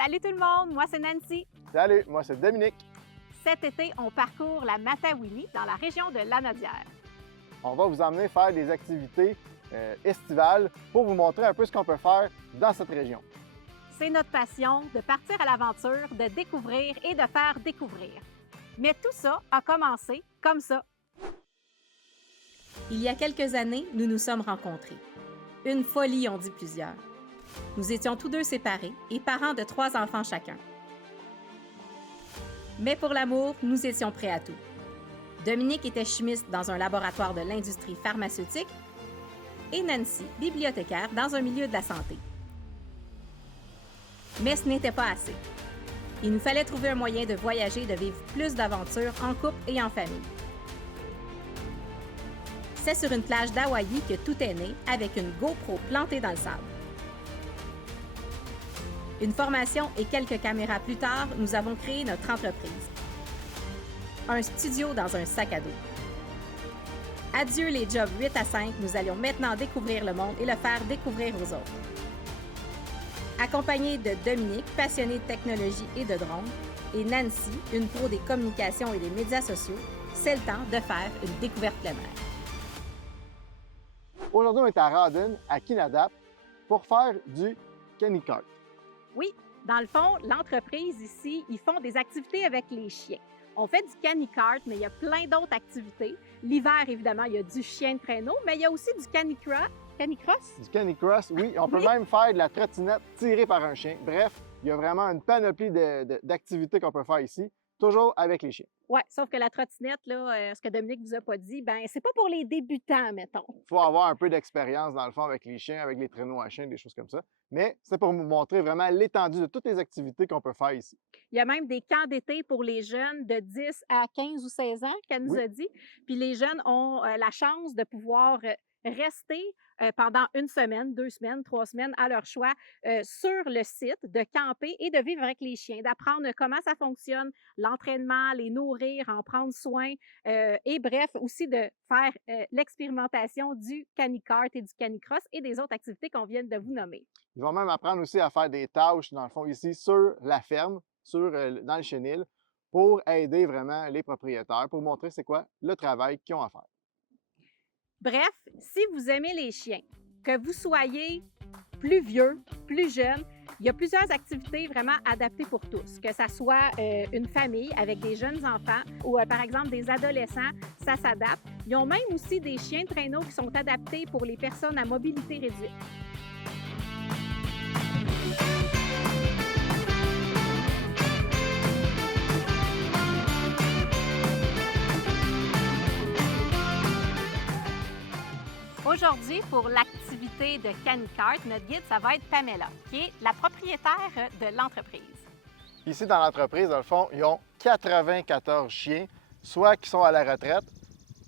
Salut tout le monde, moi c'est Nancy. Salut, moi c'est Dominique. Cet été, on parcourt la Matawini dans la région de Lanaudière. On va vous emmener faire des activités estivales pour vous montrer un peu ce qu'on peut faire dans cette région. C'est notre passion de partir à l'aventure, de découvrir et de faire découvrir. Mais tout ça a commencé comme ça. Il y a quelques années, nous nous sommes rencontrés. Une folie, ont dit plusieurs. Nous étions tous deux séparés et parents de 3 enfants chacun. Mais pour l'amour, nous étions prêts à tout. Dominique était chimiste dans un laboratoire de l'industrie pharmaceutique et Nancy, bibliothécaire dans un milieu de la santé. Mais ce n'était pas assez. Il nous fallait trouver un moyen de voyager et de vivre plus d'aventures en couple et en famille. C'est sur une plage d'Hawaï que tout est né avec une GoPro plantée dans le sable. Une formation et quelques caméras plus tard, nous avons créé notre entreprise. Un studio dans un sac à dos. Adieu les jobs 8 à 5, nous allions maintenant découvrir le monde et le faire découvrir aux autres. Accompagnée de Dominique, passionnée de technologie et de drones, et Nancy, une pro des communications et des médias sociaux, c'est le temps de faire une découverte plein air. Aujourd'hui, on est à Rawdon, à Kinadap, pour faire du canicart. Oui, dans le fond, l'entreprise ici, ils font des activités avec les chiens. On fait du canicart, mais il y a plein d'autres activités. L'hiver, évidemment, il y a du chien de traîneau, mais il y a aussi du canicross. Du canicross, oui. On peut même faire de la trottinette tirée par un chien. Bref, il y a vraiment une panoplie d'activités qu'on peut faire ici, toujours avec les chiens. Oui, sauf que la trottinette, là, ce que Dominique vous a pas dit, ben c'est pas pour les débutants, mettons. Il faut avoir un peu d'expérience, dans le fond, avec les chiens, avec les traîneaux à chiens, des choses comme ça. Mais c'est pour vous montrer vraiment l'étendue de toutes les activités qu'on peut faire ici. Il y a même des camps d'été pour les jeunes de 10 à 15 ou 16 ans, qu'elle nous Oui. a dit. Puis les jeunes ont la chance de pouvoir rester pendant 1 semaine, 2 semaines, 3 semaines, à leur choix, sur le site, de camper et de vivre avec les chiens, d'apprendre comment ça fonctionne, l'entraînement, les nourrir, en prendre soin, et bref, aussi de faire l'expérimentation du canicart et du canicross et des autres activités qu'on vient de vous nommer. Ils vont même apprendre aussi à faire des tâches, dans le fond, ici, sur la ferme, dans le chenil, pour aider vraiment les propriétaires, pour montrer c'est quoi le travail qu'ils ont à faire. Bref, si vous aimez les chiens, que vous soyez plus vieux, plus jeune, il y a plusieurs activités vraiment adaptées pour tous, que ça soit une famille avec des jeunes enfants ou par exemple des adolescents, ça s'adapte. Ils ont même aussi des chiens de traîneau qui sont adaptés pour les personnes à mobilité réduite. Aujourd'hui, pour l'activité de canicart, notre guide, ça va être Pamela, qui est la propriétaire de l'entreprise. Ici, dans l'entreprise, dans le fond, ils ont 94 chiens, soit qui sont à la retraite,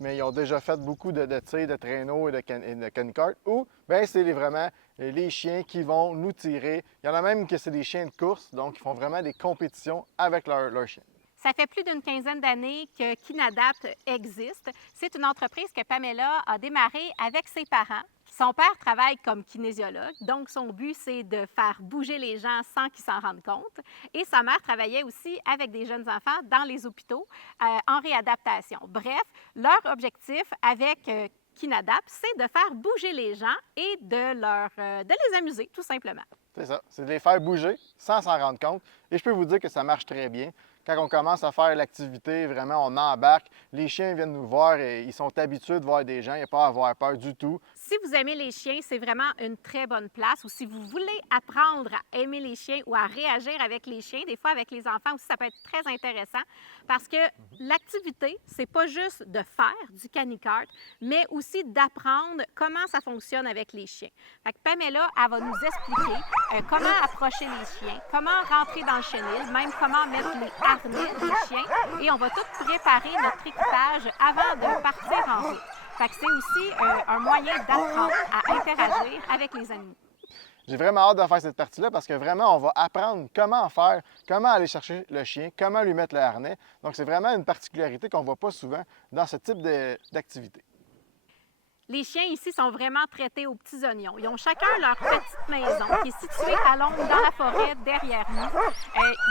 mais ils ont déjà fait beaucoup de tirs, de traîneaux et de canicart, ou bien c'est vraiment les chiens qui vont nous tirer. Il y en a même que c'est des chiens de course, donc ils font vraiment des compétitions avec leurs chiens. Ça fait plus d'une quinzaine d'années que Kinadapt existe. C'est une entreprise que Pamela a démarrée avec ses parents. Son père travaille comme kinésiologue, donc son but, c'est de faire bouger les gens sans qu'ils s'en rendent compte. Et sa mère travaillait aussi avec des jeunes enfants dans les hôpitaux en réadaptation. Bref, leur objectif avec Kinadapt, c'est de faire bouger les gens et de les amuser, tout simplement. C'est ça, c'est de les faire bouger sans s'en rendre compte. Et je peux vous dire que ça marche très bien. Quand on commence à faire l'activité, vraiment, on embarque. Les chiens viennent nous voir et ils sont habitués de voir des gens. Il n'y a pas à avoir peur du tout. Si vous aimez les chiens, c'est vraiment une très bonne place. Ou si vous voulez apprendre à aimer les chiens ou à réagir avec les chiens, des fois avec les enfants aussi, ça peut être très intéressant. Parce que l'activité, c'est pas juste de faire du canicart, mais aussi d'apprendre comment ça fonctionne avec les chiens. Fait que Pamela, elle va nous expliquer comment approcher les chiens, comment rentrer dans le chenil, même comment mettre les harnais des chiens. Et on va tout préparer notre équipage avant de partir en route. Fait que c'est aussi un moyen d'apprendre à interagir avec les animaux. J'ai vraiment hâte de faire cette partie-là parce que vraiment, on va apprendre comment faire, comment aller chercher le chien, comment lui mettre le harnais. Donc, c'est vraiment une particularité qu'on ne voit pas souvent dans ce type d'activité. Les chiens ici sont vraiment traités aux petits oignons. Ils ont chacun leur petite maison qui est située à l'ombre dans la forêt derrière nous.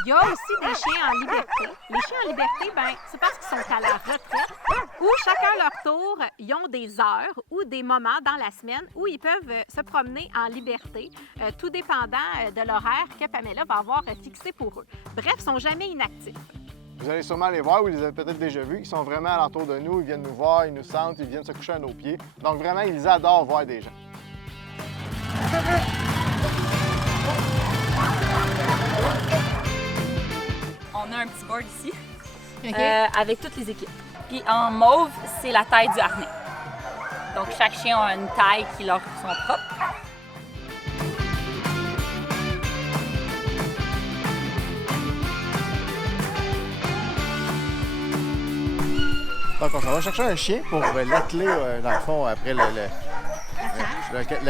Il y a aussi des chiens en liberté. Les chiens en liberté, c'est parce qu'ils sont à la retraite ou chacun leur tour, ils ont des heures ou des moments dans la semaine où ils peuvent se promener en liberté, tout dépendant de l'horaire que Pamela va avoir fixé pour eux. Bref, ils ne sont jamais inactifs. Vous allez sûrement les voir ou les avez peut-être déjà vus. Ils sont vraiment alentour de nous, ils viennent nous voir, ils nous sentent, ils viennent se coucher à nos pieds. Donc vraiment, ils adorent voir des gens. On a un petit board ici OK. avec toutes les équipes. Puis en mauve, c'est la taille du harnais. Donc chaque chien a une taille qui leur sont propres. Donc on s'en va chercher un chien pour l'atteler, dans le fond, après le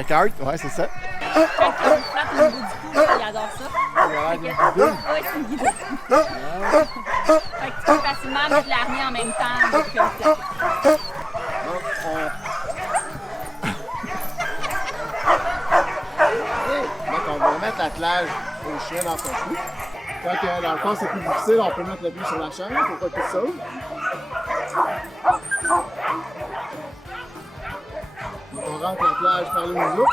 kart. Ouais, c'est ça. Quand on flatte le bout du cou, il adore ça. Il a l'air d'une guidoune. Oui, c'est une guidon. Fait que tu peux facilement mettre l'harnais en même temps. Donc, Donc, on va mettre l'attelage au chien dans son cou. Quand dans le fond c'est plus difficile, on peut mettre le pied sur la chaîne pour pas qu'il sauve. Donc on rentre l'attelage par le museau.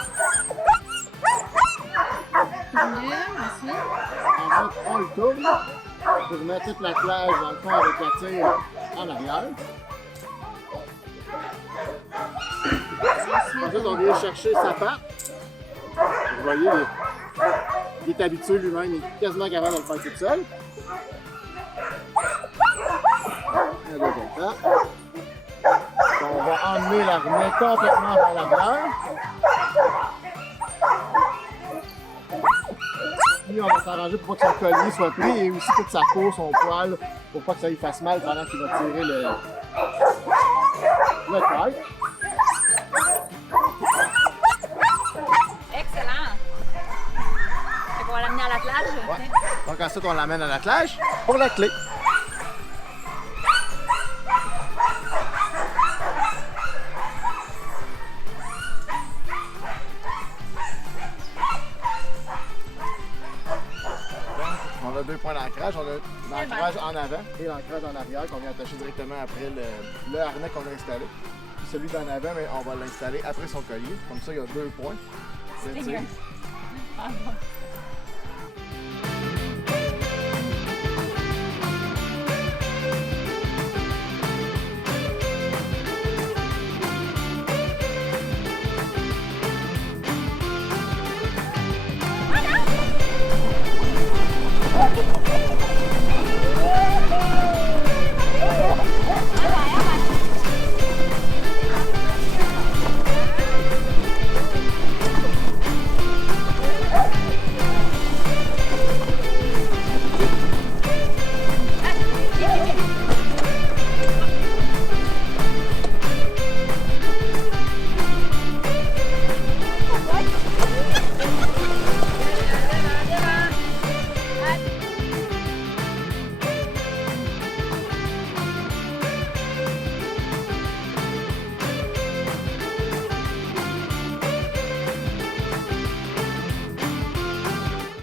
Ensuite, on le tourne pour mettre toute l'attelage dans le fond avec la tire en arrière. Ensuite, on vient chercher sa patte. Vous voyez, il est habitué lui-même, il est quasiment capable de le faire tout seul. La deuxième patte. On va emmener l'harnais complètement vers l'arrière. Puis on va s'arranger pour pas que son collier soit pris et aussi toute sa peau, son poil, pour pas que ça lui fasse mal pendant qu'il va tirer le kite. excellent. Fait qu'on va l'amener à l'attelage. Ouais. Donc ensuite, on l'amène à l'attelage pour la clé. On a deux points d'ancrage. On a l'ancrage en avant et l'ancrage en arrière qu'on vient attacher directement après le harnais qu'on a installé. Puis celui d'en avant, mais on va l'installer après son collier. Comme ça, il y a deux points. C'est mieux. Ah bon.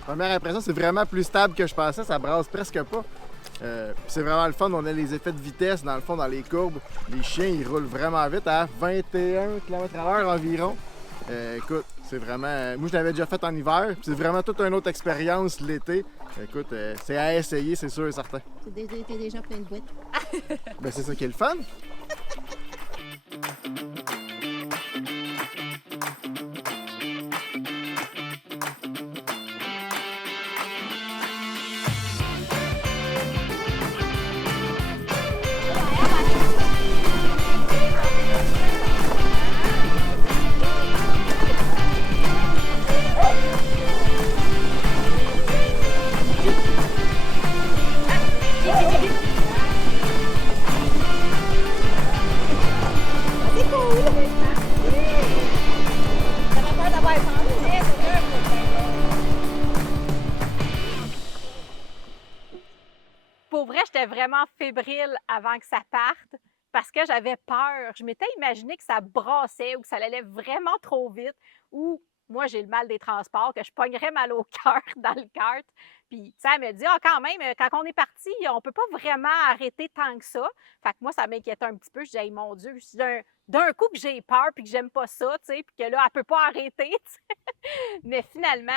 Première impression, c'est vraiment plus stable que je pensais, ça brasse presque pas. C'est vraiment le fun, on a les effets de vitesse dans le fond, dans les courbes. Les chiens, ils roulent vraiment vite à 21 km/h environ. Écoute, c'est vraiment... Moi, je l'avais déjà fait en hiver, puis c'est vraiment toute une autre expérience l'été. Écoute, c'est à essayer, c'est sûr et certain. T'es déjà plein de boîtes. Ben, c'est ça qui est le fun. Pour vrai, j'étais vraiment fébrile avant que ça parte. parce que j'avais peur. Je m'étais imaginé que ça brassait ou que ça allait vraiment trop vite ou moi, j'ai le mal des transports, que je pognerais mal au cœur dans le kart. Puis, tu sais, elle me dit, ah, quand même, quand on est parti, on peut pas vraiment arrêter tant que ça. Fait que moi, ça m'inquiétait un petit peu. Je dis, hey, mon Dieu, d'un coup que j'ai peur puis que j'aime pas ça, tu sais, puis que là, elle peut pas arrêter, tu sais. Mais finalement,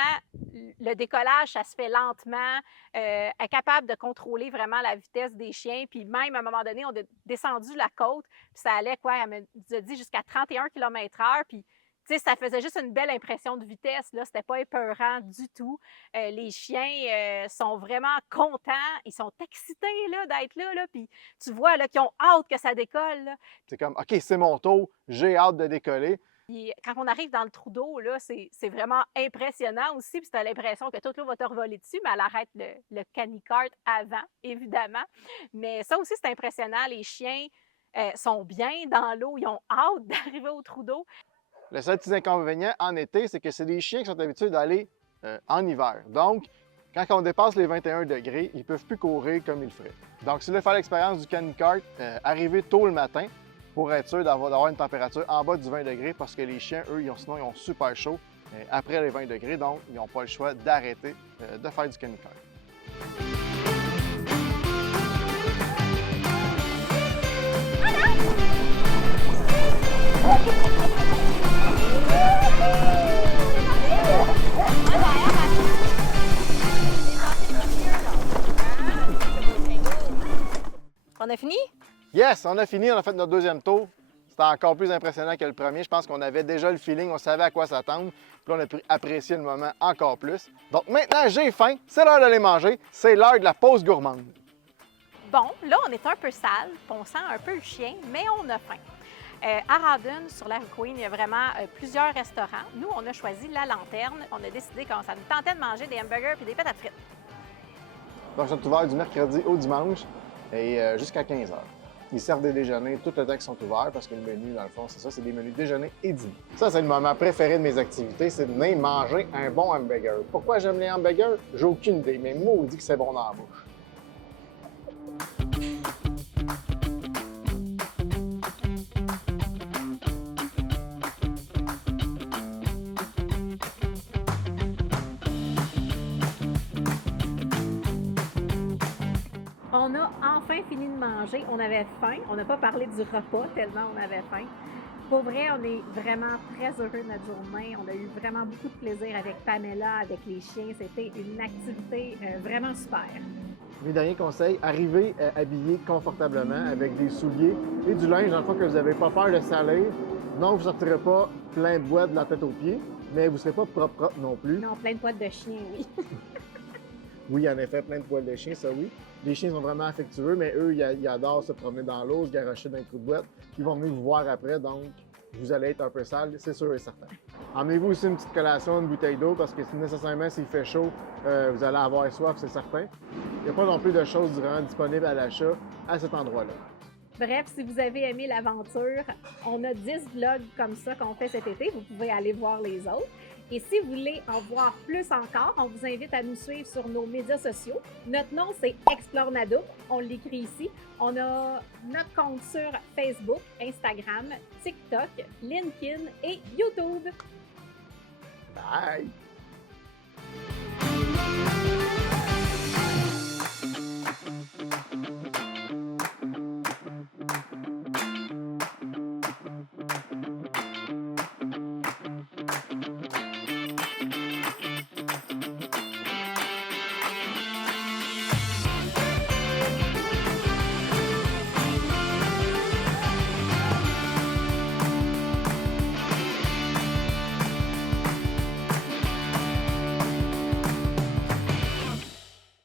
le décollage, ça se fait lentement. Elle est capable de contrôler vraiment la vitesse des chiens. Puis même, à un moment donné, on a descendu la côte, puis ça allait, quoi, elle me dit jusqu'à 31 km/h. Puis tu sais, ça faisait juste une belle impression de vitesse, là. C'était pas épeurant du tout. Les chiens sont vraiment contents. Ils sont excités là, d'être là, là. Puis tu vois là, qu'ils ont hâte que ça décolle, là. C'est comme, OK, c'est mon tour, j'ai hâte de décoller. Puis quand on arrive dans le trou d'eau, là, c'est vraiment impressionnant aussi. Puis tu as l'impression que toute l'eau va te revoler dessus, mais elle arrête le canicart avant, évidemment. Mais ça aussi, c'est impressionnant. Les chiens sont bien dans l'eau. Ils ont hâte d'arriver au trou d'eau. Le seul petit inconvénient en été, c'est que c'est des chiens qui sont habitués d'aller en hiver. Donc, quand on dépasse les 21 degrés, ils ne peuvent plus courir comme ils le feraient. Donc, si vous voulez faire l'expérience du canicart, arrivez tôt le matin pour être sûr d'avoir une température en bas du 20 degrés parce que les chiens, eux, sinon, ils ont super chaud après les 20 degrés. Donc, ils n'ont pas le choix d'arrêter de faire du canicart. On a fini? Yes, on a fini, on a fait notre deuxième tour. C'était encore plus impressionnant que le premier. Je pense qu'on avait déjà le feeling, on savait à quoi s'attendre. Puis là, on a pu apprécier le moment encore plus. Donc maintenant, j'ai faim, c'est l'heure d'aller manger. C'est l'heure de la pause gourmande. Bon, là, on est un peu sale, puis on sent un peu le chien, mais on a faim. À Rawdon, sur la rue Queen, il y a vraiment plusieurs restaurants. Nous, on a choisi La Lanterne. On a décidé que ça nous tentait de manger des hamburgers et des patates frites. Donc, ils sont ouverts du mercredi au dimanche et jusqu'à 15 h. Ils servent des déjeuners tout le temps qu'ils sont ouverts parce que le menu, dans le fond, c'est ça, c'est des menus déjeuner et dîner. Ça, c'est le moment préféré de mes activités, c'est de venir manger un bon hamburger. Pourquoi j'aime les hamburgers? J'ai aucune idée, mais moi, on dit que c'est bon dans la bouche. On a enfin fini de manger. On avait faim. On n'a pas parlé du repas tellement on avait faim. Pour vrai, on est vraiment très heureux de notre journée. On a eu vraiment beaucoup de plaisir avec Pamela, avec les chiens. C'était une activité vraiment super. Mes derniers conseils, arrivez habillé confortablement avec des souliers et du linge, dans le fond, que vous n'avez pas peur de salir. Non, vous ne sortirez pas plein de boîtes de la tête aux pieds, mais vous ne serez pas propre non plus. Non, plein de poils de chiens, oui. Oui, en effet, plein de poils de chien, ça oui. Les chiens sont vraiment affectueux, mais eux, ils adorent se promener dans l'eau, se garrocher dans les trous de boîte. Ils vont venir vous voir après, donc vous allez être un peu sale, c'est sûr et certain. Emmenez-vous aussi une petite collation, une bouteille d'eau, parce que nécessairement, s'il fait chaud, vous allez avoir soif, c'est certain. Il n'y a pas non plus de choses vraiment disponibles à l'achat à cet endroit-là. Bref, si vous avez aimé l'aventure, on a 10 vlogs comme ça qu'on fait cet été. Vous pouvez aller voir les autres. Et si vous voulez en voir plus encore, on vous invite à nous suivre sur nos médias sociaux. Notre nom, c'est Explore Nadouk. On l'écrit ici. On a notre compte sur Facebook, Instagram, TikTok, LinkedIn et YouTube. Bye!